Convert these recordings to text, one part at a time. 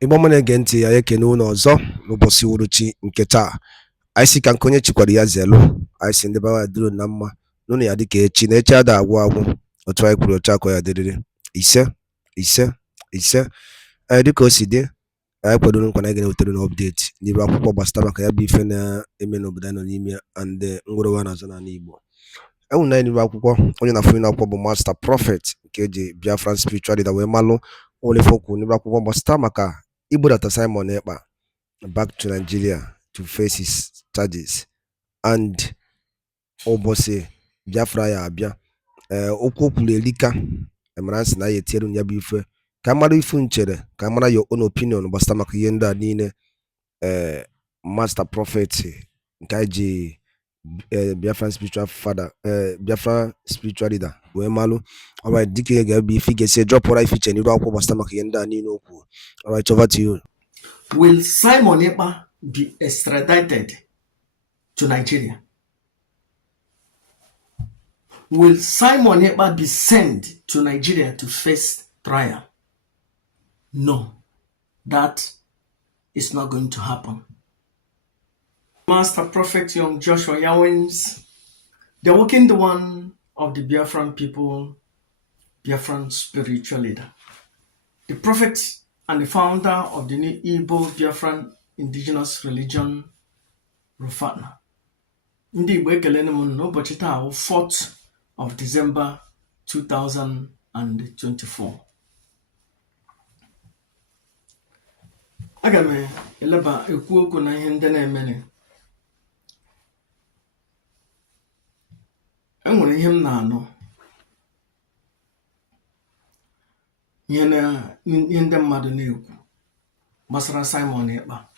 Igbo ọma na-ege ntị, anyị ekene unu ọzọ n'ụbọchị uhuruchi nke taa. Anyị sị ka nke onye chikwara ya zelu, anyị sị ndị bawa dịrị na mma n'ụnụ ya dịka echi na echi ada agwụ agwụ, otu anyị kwuru otu akọ ya dịrịrị. Ise dịka o si dị, anyị kwadoro nkwa na anyị ga-ewetara na update n'iru akwụkwọ gbasara maka ya bụ ife na-eme n'obodo anyị nọ n'ime and ngwụrụwa na-azọ n'ala Igbo. Enwere na n'iru akwụkwọ onye na-afụ akwụkwọ bụ Master Prophet nke eji Biafran spiritual leader wee malụ olefe okwu n'iru akwụkwọ gbasara maka Ibudata Simon Ekpa back to Nigeria to face his charges and ụbọchị Biafra ya abịa. Okwu okwuru elika emara nsị na ya etinyere ya bụ ife ka mara ifu nchere ka mara your own opinion gbasara maka ihe ndị a niile. Master Prophet nke anyị ji Biafran spiritual father Biafran spiritual leader wee malụ. Alright, dịka ihe ga-ebe ife ga-esi dropụra ife iche n'iru akwụkwọ gbasara maka ihe ndị a niile okwu. Alright, over to you. Will Simon Ekpa be extradited to Nigeria? Will Simon Ekpa be sent to Nigeria to face trial? No, that is not going to happen. Master Prophet Young Joshua Yawins, the working the one of the Biafran people, Biafran spiritual leader, the prophet and the founder of the new Igbo Biafran indigenous religion, Rufana. Ndị Igbo ekelene m n'ụbọchị taa 4th of December 2024. Aga m eleba ekwu okwu na ihe ndị na-emene. Enwere ihe m na-anụ. Ihe ndị mmadụ na-ekwu gbasara Simon Ekpa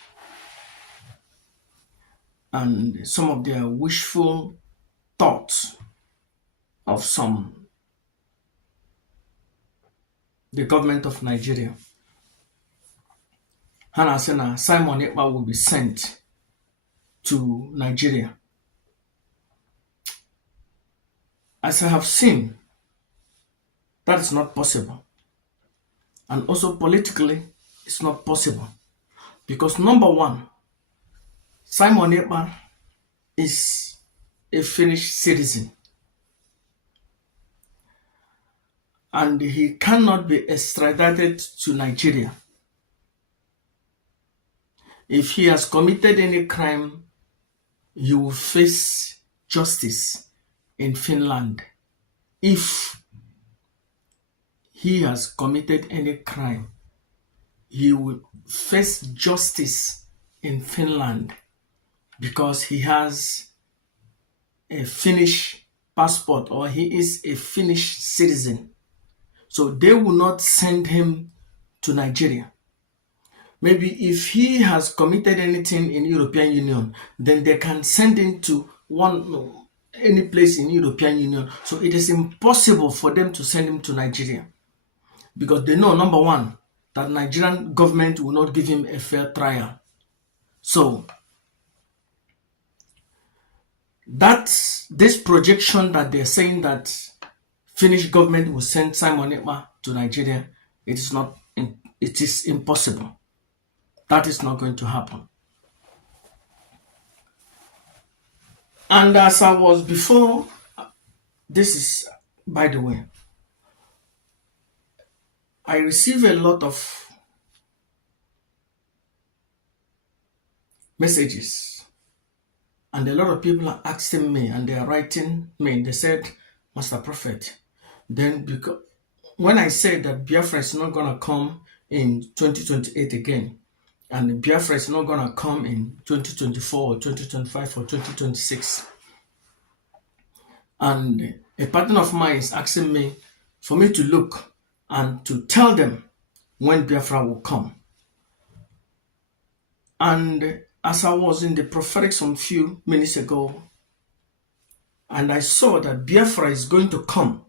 and some of their wishful thoughts of the government of Nigeria. Hana said that Simon Ekpa will be sent to Nigeria. As I have seen, that is not possible. And also politically, it's not possible. Because number one, Simon Ekpa is a Finnish citizen. And he cannot be extradited to Nigeria. If he has committed any crime, he will face justice in Finland. If he has committed any crime, he will face justice in Finland because he has a Finnish passport or he is a Finnish citizen. So they will not send him to Nigeria. Maybe if he has committed anything in European Union, then they can send him to any place in European Union. So it is impossible for them to send him to Nigeria. Because they know, number one, that Nigerian government will not give him a fair trial. So this projection that they're saying that Finnish government will send Simon Ekpa to Nigeria, it is impossible. That is not going to happen. And as I was before, this is, by the way, I receive a lot of messages and a lot of people are asking me and they are writing me. They said, Master Prophet, then because when I said that Biafra is not going to come in 2028 again, and Biafra is not going to come in 2024 or 2025 or 2026, and a partner of mine is asking me for me to look and to tell them when Biafra will come. And as I was in the prophetic some few minutes ago, and I saw that Biafra is going to come.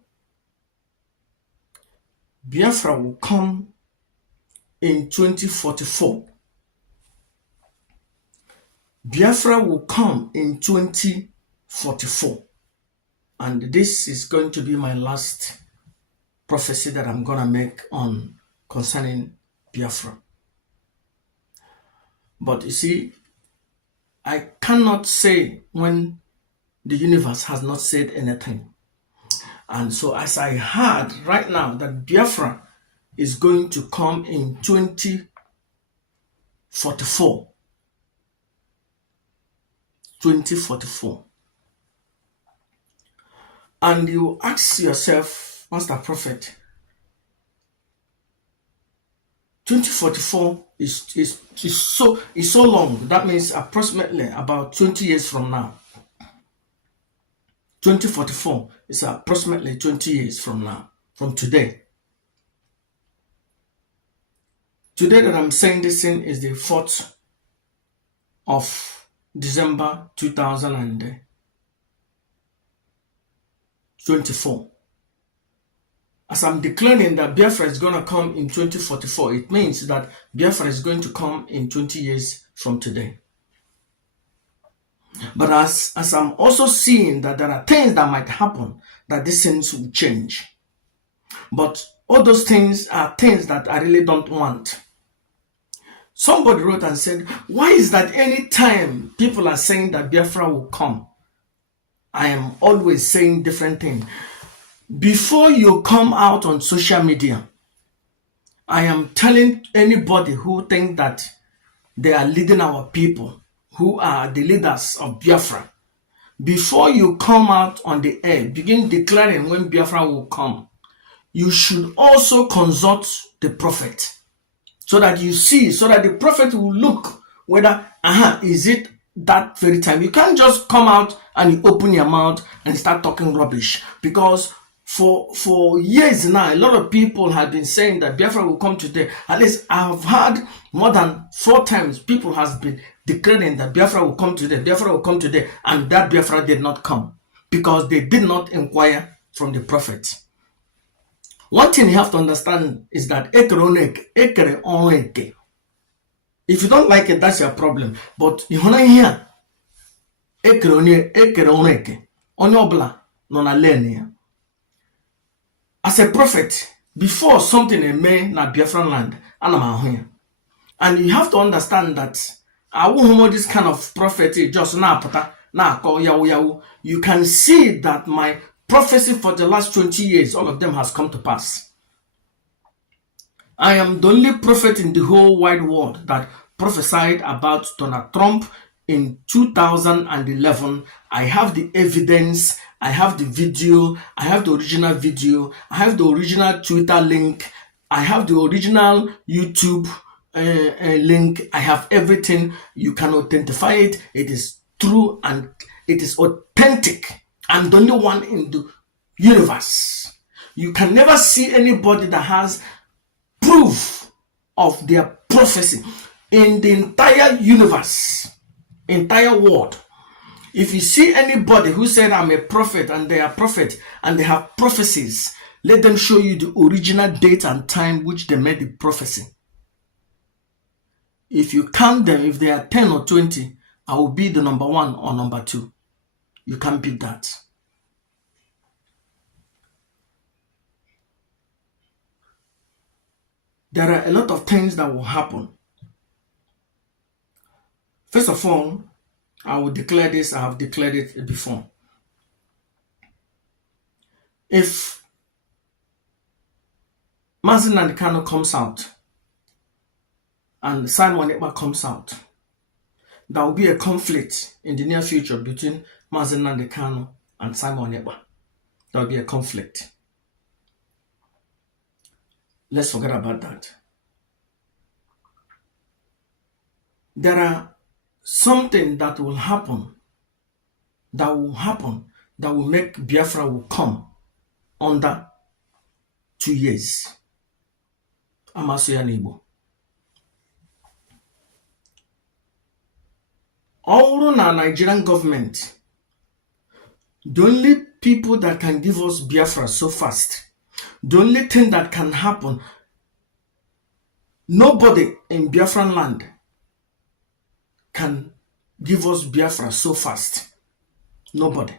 Biafra will come in 2044. Biafra will come in 2044. And this is going to be my last prophecy that I'm going to make on concerning Biafra. But you see, I cannot say when the universe has not said anything. And so as I heard right now that Biafra is going to come in 2044. 2044. And you ask yourself, Master Prophet, 2044 is so long. That means approximately about 20 years from now. 2044 is approximately 20 years from now, from today. Today that I'm saying this thing is the 4th of December 2024. As I'm declaring that Biafra is going to come in 2044, it means that Biafra is going to come in 20 years from today. But as I'm also seeing that there are things that might happen, that these things will change. But all those things are things that I really don't want. Somebody wrote and said, why is that any time people are saying that Biafra will come, I am always saying different things? Before you come out on social media, I am telling anybody who think that they are leading our people, who are the leaders of Biafra, before you come out on the air, begin declaring when Biafra will come, you should also consult the prophet, so that you see, so that the prophet will look whether, is it that very time? You can't just come out and you open your mouth and start talking rubbish, because for years now, a lot of people have been saying that Biafra will come today. At least I've heard more than 4 times people has been declaring that Biafra will come today, Biafra will come today, and that Biafra did not come because they did not inquire from the prophet. One thing you have to understand is that if you don't like it, that's your problem. But you wanna hear as a prophet, before something in May na Biafran land, and you have to understand that I won't this kind of prophecy just now call yawu. You can see that my prophecy for the last 20 years, all of them has come to pass. I am the only prophet in the whole wide world that prophesied about Donald Trump in 2011. I have the evidence, I have the video, I have the original video, I have the original Twitter link, I have the original YouTube link, I have everything. You can authentify it. It is true and it is authentic. I'm the only one in the universe. You can never see anybody that has proof of their prophecy in the entire universe, entire world. If you see anybody who said I'm a prophet and they are prophet and they have prophecies, let them show you the original date and time which they made the prophecy. If you count them, if they are 10 or 20, I will be the number 1 or number 2. You can't beat that. There are a lot of things that will happen. First of all, I will declare this. I have declared it before. If Mazi Nnamdi Kanu comes out and Simon Ekpa comes out, there will be a conflict in the near future between Mazi Nnamdi Kanu and Simon Ekpa. There will be a conflict. Let's forget about that. There are something that will happen, that will make Biafra will come under 2 years. Amasuya Igbo. All na Nigerian government, the only people that can give us Biafra so fast, the only thing that can happen, nobody in Biafran land can give us Biafra so fast. Nobody.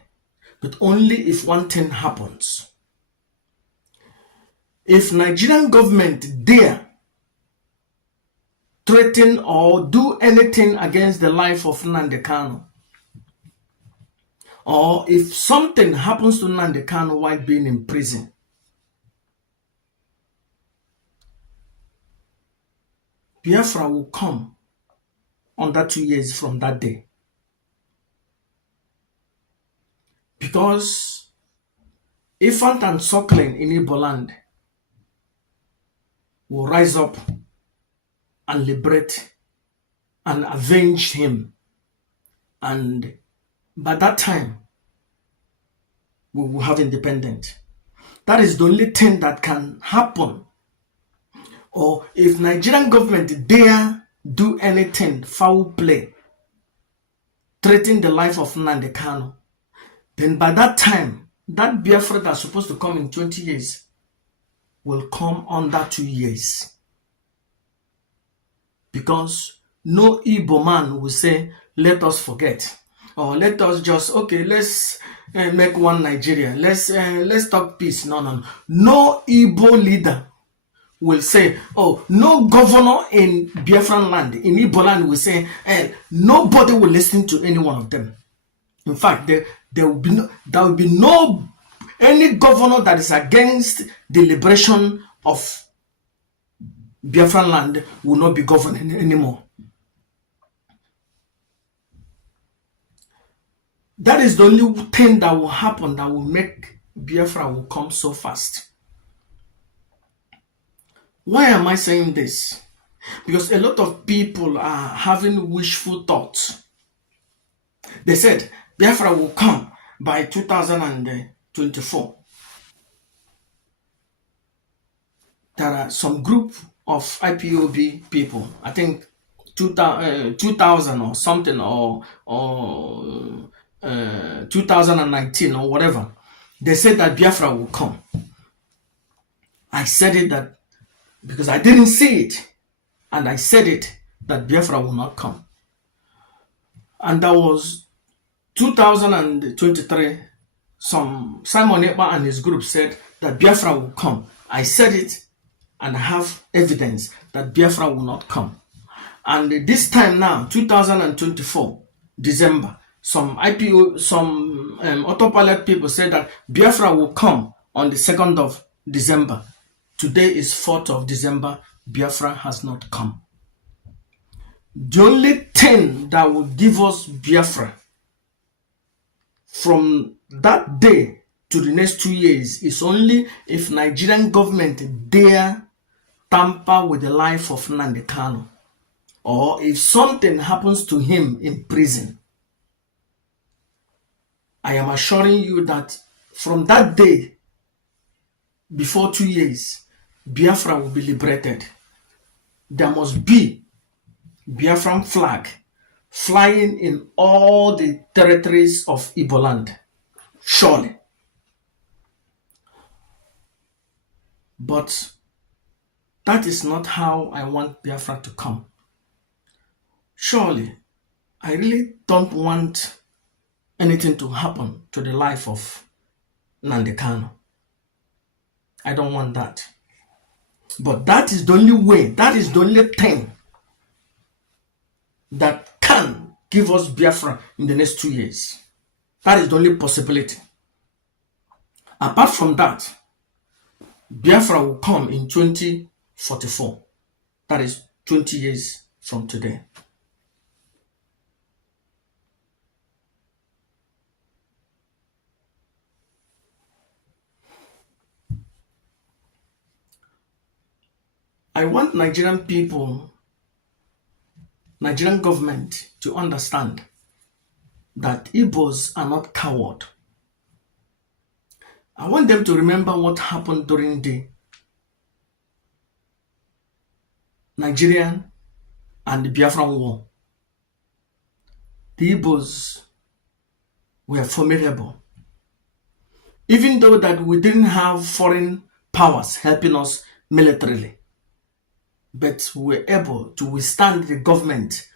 But only if one thing happens. If Nigerian government dare threaten or do anything against the life of Nnamdi Kanu, or if something happens to Nnamdi Kanu while being in prison, Biafra will come under 2 years from that day. Because infant and suckling in Igbo land will rise up and liberate and avenge him. And by that time, we will have independence. That is the only thing that can happen. Or if Nigerian government dare do anything, foul play, threaten the life of Nnamdi Kanu, then by that time, that Biafra that's supposed to come in 20 years will come under 2 years. Because no Igbo man will say, let us forget. Or let us just, okay, let's make one Nigeria. Let's talk peace. No. No Igbo leader will say, oh, no governor in Biafran land, in Igbo land will say, nobody will listen to any one of them. In fact, there will be no any governor that is against the liberation of Biafran land will not be governing anymore. That is the only thing that will happen that will make Biafra will come so fast. Why am I saying this? Because a lot of people are having wishful thoughts. They said Biafra will come by 2024. There are some group of IPOB people, I think 2000 or something, or 2019 or whatever. They said that Biafra will come. I said it that because I didn't see it, and I said it that Biafra will not come. And that was 2023. Some Simon Ekpa and his group said that Biafra will come. I said it, and I have evidence that Biafra will not come. And this time now, 2024, December, some autopilot people said that Biafra will come on the 2nd of December. Today is 4th of December. Biafra has not come. The only thing that will give us Biafra from that day to the next 2 years is only if Nigerian government dare tamper with the life of Nnamdi Kanu, or if something happens to him in prison. I am assuring you that from that day, before 2 years, Biafra will be liberated. There must be Biafran flag flying in all the territories of Igbo land. Surely. But that is not how I want Biafra to come. Surely, I really don't want anything to happen to the life of Nnamdi Kanu. I don't want that. But that is the only way, that is the only thing that can give us Biafra in the next 2 years. That is the only possibility. Apart from that, Biafra will come in 2044. That is 20 years from today. I want Nigerian people, Nigerian government to understand that Igbos are not cowards. I want them to remember what happened during the Nigerian and the Biafran War. The Igbos were formidable. Even though that we didn't have foreign powers helping us militarily, but we were able to withstand the government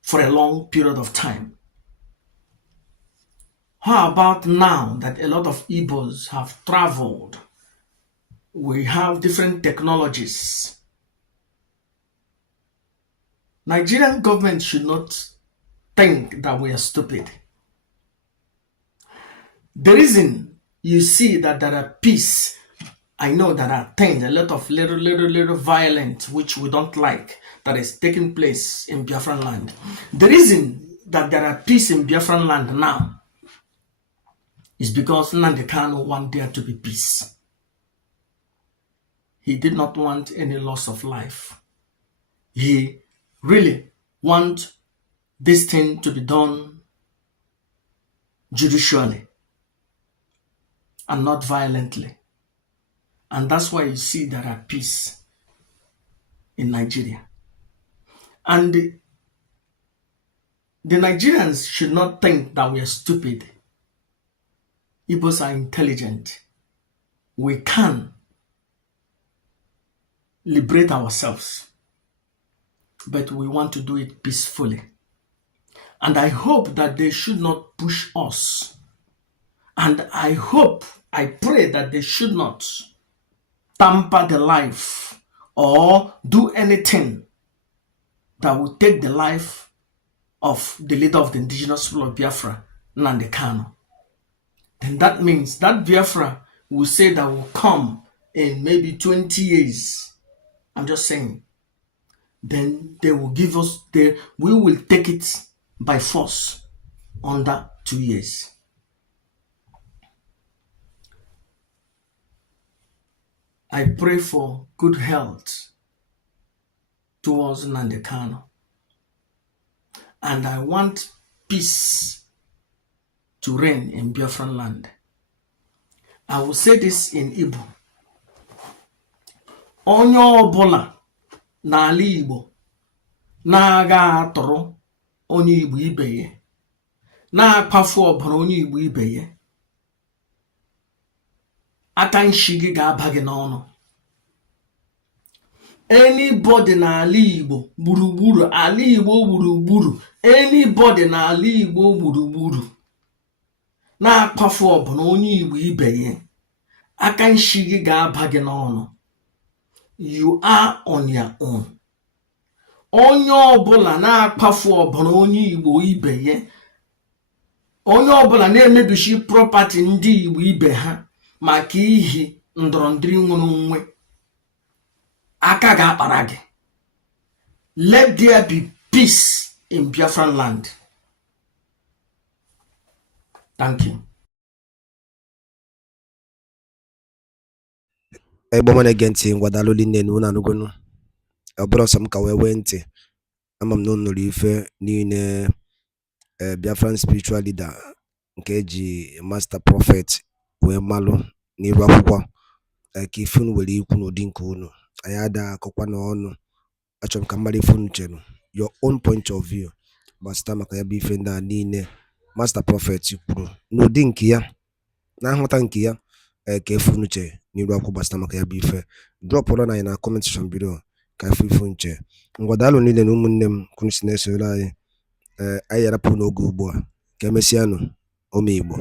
for a long period of time. How about now that a lot of Igbos have traveled? We have different technologies. Nigerian government should not think that we are stupid. The reason you see that there are peace, I know there are things, a lot of little violence which we don't like that is taking place in Biafran land. The reason that there are peace in Biafran land now is because Nnamdi Kanu want there to be peace. He did not want any loss of life. He really want this thing to be done judicially and not violently. And that's why you see there are peace in Nigeria. And the Nigerians should not think that we are stupid. Igbos are intelligent. We can liberate ourselves, but we want to do it peacefully. And I hope that they should not push us. And I pray that they should not tamper the life or do anything that will take the life of the leader of the indigenous people of Biafra, Nnamdi Kanu. Then that means that Biafra will say that will come in maybe 20 years. I'm just saying. Then they will give us, we will take it by force under 2 years. I pray for good health towards Nnamdi Kanu. And I want peace to reign in Biafran land. I will say this in Igbo. Onye ọbụla n'ala Igbo na-aga atụrụ onye Igbo ibe ya, na-akpafu ọbara onye Igbo ibe ya, aka nshi gị ga-aba gị n'ọnụ. Anybody n'ala Igbo gburugburu, ala Igbo gburugburu, anybody n'ala Igbo gburugburu na-akpafu ọbara onye Igbo ibe ya, aka nshi gị ga-aba gị n'ọnụ. You are on your own. Onye ọbụla na-akpafu ọbara onye Igbo ibe ya, onye ọbụla na-emebishi property ndị Igbo ibe ha maka ihi ndọrọndọrọ nwere onwe, aka ga-akpara gị. Let there be peace in Biafran land. Thank you. Egbo mana ege ntị ngwadalụ linne na unu anụgonu. Ọbụrụ ọsọ m ka wee ntị. Ama m na unu nụrụ ife niile Biafran spiritual leader nke eji Master Prophet wee malụ n'iru akwụkwọ ka ife unu were ikwu n'ụdị nke unu. Anyị ada akọkwa n'ọnụ. Achọrọ m ka mmadụ ife unu chere your own point of view gbasịta maka ya bụ ife ndị a niile Master Prophet kwuru n'ụdị nke ya, na nhụta nke ya, ka ife unu chere n'iru akwụkwọ gbasịta maka ya bụ ife. Drop ụlọ na anyị na comment section below ka ife unu chere. Ngwadalụ niile na ụmụnne m kwunu si na-esoro anyị. Anyị yarapụ n'oge ugbu a ka emesịanụ ụmụ Igbo.